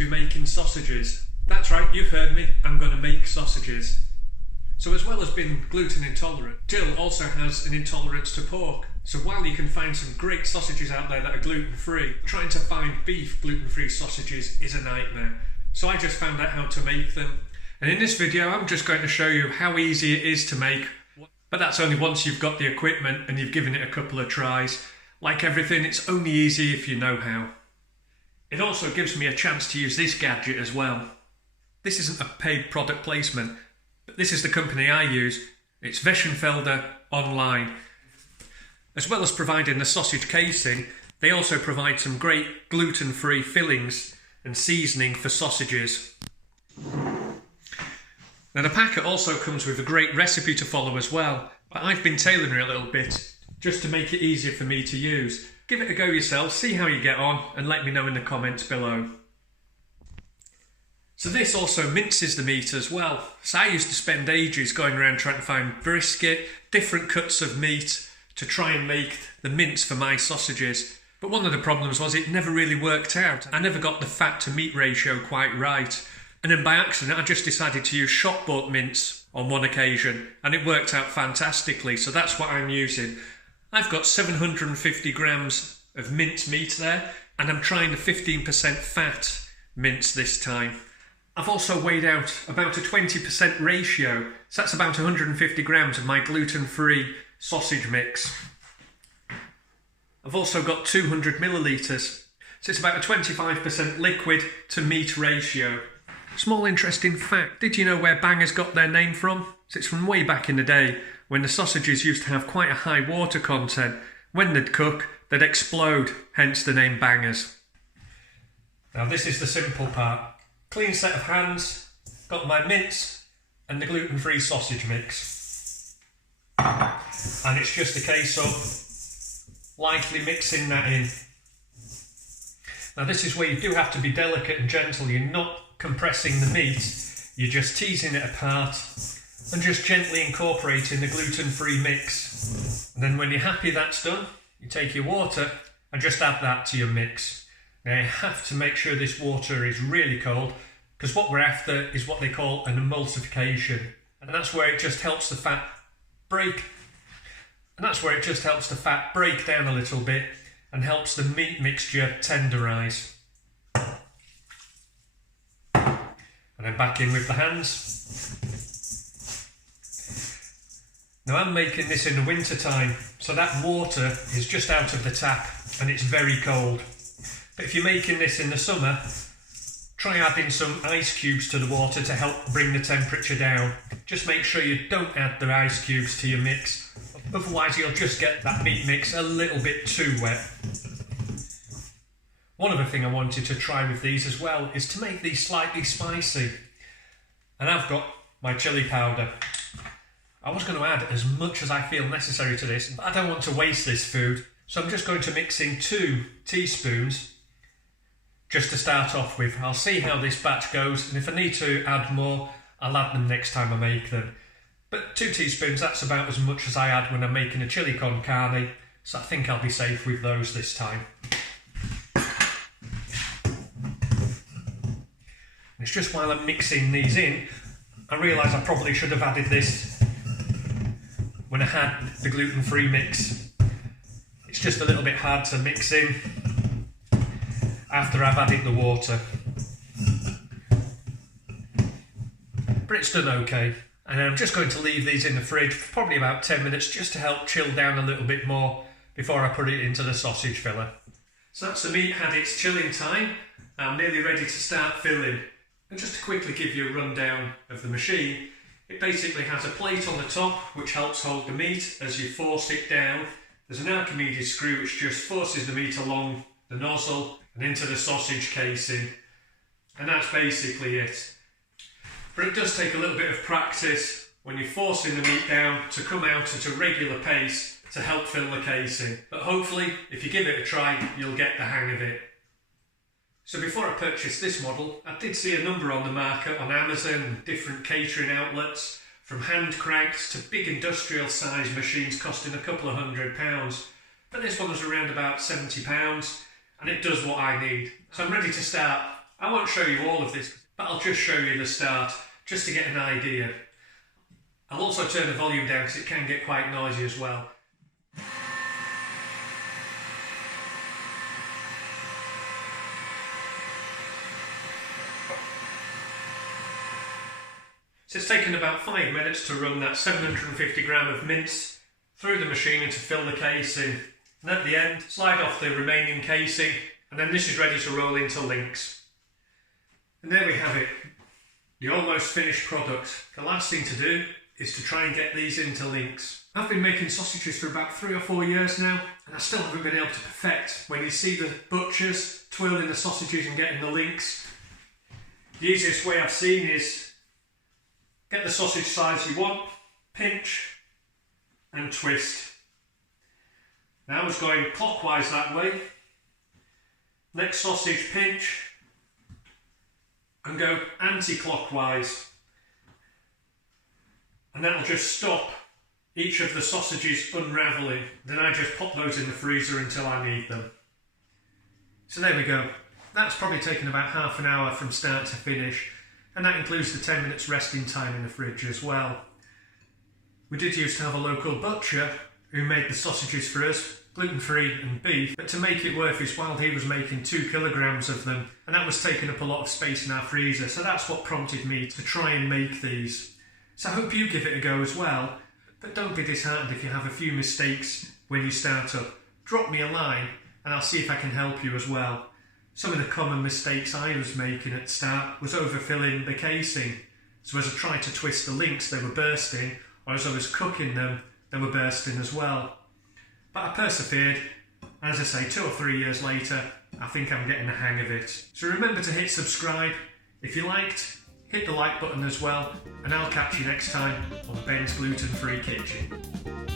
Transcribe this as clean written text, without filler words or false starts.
be making sausages. That's right, you've heard me, I'm going to make sausages. So as well as being gluten intolerant, Gill also has an intolerance to pork. So while you can find some great sausages out there that are gluten-free, trying to find beef gluten-free sausages is a nightmare. So I just found out how to make them. And in this video I'm just going to show you how easy it is to make. But that's only once you've got the equipment and you've given it a couple of tries. Like everything, it's only easy if you know how. It also gives me a chance to use this gadget as well. This isn't a paid product placement, but this is the company I use. It's Weschenfelder Online. As well as providing the sausage casing, they also provide some great gluten-free fillings and seasoning for sausages. Now the packet also comes with a great recipe to follow as well, but I've been tailoring it a little bit just to make it easier for me to use. Give it a go yourself, see how you get on, and let me know in the comments below. So this also minces the meat as well. So I used to spend ages going around trying to find brisket, different cuts of meat to try and make the mince for my sausages. But one of the problems was it never really worked out. I never got the fat to meat ratio quite right. And then by accident I just decided to use shop bought mince on one occasion and it worked out fantastically, so that's what I'm using. I've got 750 grams of minced meat there and I'm trying the 15% fat mince this time. I've also weighed out about a 20% ratio, so that's about 150 grams of my gluten-free sausage mix. I've also got 200 millilitres, so it's about a 25% liquid to meat ratio. Small interesting fact, did you know where bangers got their name from? So it's from way back in the day when the sausages used to have quite a high water content. When they'd cook, they'd explode, hence the name bangers. Now this is the simple part. Clean set of hands, got my mince and the gluten-free sausage mix. And it's just a case of lightly mixing that in. Now this is where you do have to be delicate and gentle. You're not compressing the meat, you're just teasing it apart and just gently incorporating the gluten-free mix. And then when you're happy that's done, you take your water and just add that to your mix. Now you have to make sure this water is really cold, because what we're after is what they call an emulsification, and that's where it just helps the fat break. And that's where it just helps the fat break down a little bit and helps the meat mixture tenderise. And then back in with the hands. Now I'm making this in the winter time, so that water is just out of the tap and it's very cold. But if you're making this in the summer, try adding some ice cubes to the water to help bring the temperature down. Just make sure you don't add the ice cubes to your mix, otherwise you'll just get that meat mix a little bit too wet. One other thing I wanted to try with these as well is to make these slightly spicy. And I've got my chilli powder. I was going to add as much as I feel necessary to this, but I don't want to waste this food. So I'm just going to mix in 2 teaspoons just to start off with. I'll see how this batch goes, and if I need to add more, I'll add them next time I make them. But 2 teaspoons, that's about as much as I add when I'm making a chili con carne, so I think I'll be safe with those this time. It's just while I'm mixing these in, I realise I probably should have added this when I had the gluten-free mix. It's just a little bit hard to mix in after I've added the water. But it's done okay. And I'm just going to leave these in the fridge for probably about 10 minutes just to help chill down a little bit more before I put it into the sausage filler. So that's the meat had its chilling time. I'm nearly ready to start filling. And just to quickly give you a rundown of the machine, it basically has a plate on the top which helps hold the meat as you force it down. There's an Archimedes screw which just forces the meat along the nozzle and into the sausage casing. And that's basically it. But it does take a little bit of practice when you're forcing the meat down to come out at a regular pace to help fill the casing. But hopefully, if you give it a try, you'll get the hang of it. So before I purchased this model, I did see a number on the market on Amazon and different catering outlets, from hand cranked to big industrial size machines costing a couple of £100. But this one was around about £70 and it does what I need. So I'm ready to start I won't show you all of this, but I'll just show you the start, just to get an idea. I'll also turn the volume down because it can get quite noisy as well. So it's taken about 5 minutes to run that 750 gram of mince through the machine and to fill the casing. And at the end, slide off the remaining casing, and then this is ready to roll into links. And there we have it, the almost finished product. The last thing to do is to try and get these into links. I've been making sausages for about 3 or 4 years now, and I still haven't been able to perfect when you see the butchers twirling the sausages and getting the links. The easiest way I've seen is get the sausage size you want, pinch and twist. Now I was going clockwise that way. Next sausage, pinch and go anti-clockwise. And that'll just stop each of the sausages unravelling. Then I just pop those in the freezer until I need them. So there we go. That's probably taken about half an hour from start to finish. And that includes the 10 minutes resting time in the fridge as well. We did used to have a local butcher who made the sausages for us, gluten-free and beef, but to make it worth his while he was making 2 kilograms of them, and that was taking up a lot of space in our freezer, so that's what prompted me to try and make these. So I hope you give it a go as well, but don't be disheartened if you have a few mistakes when you start up. Drop me a line and I'll see if I can help you as well. Some of the common mistakes I was making at the start was overfilling the casing. So as I tried to twist the links, they were bursting, or as I was cooking them, they were bursting as well. But I persevered. As I say, 2 or 3 years later, I think I'm getting the hang of it. So remember to hit subscribe. If you liked, hit the like button as well, and I'll catch you next time on Ben's Gluten Free Kitchen.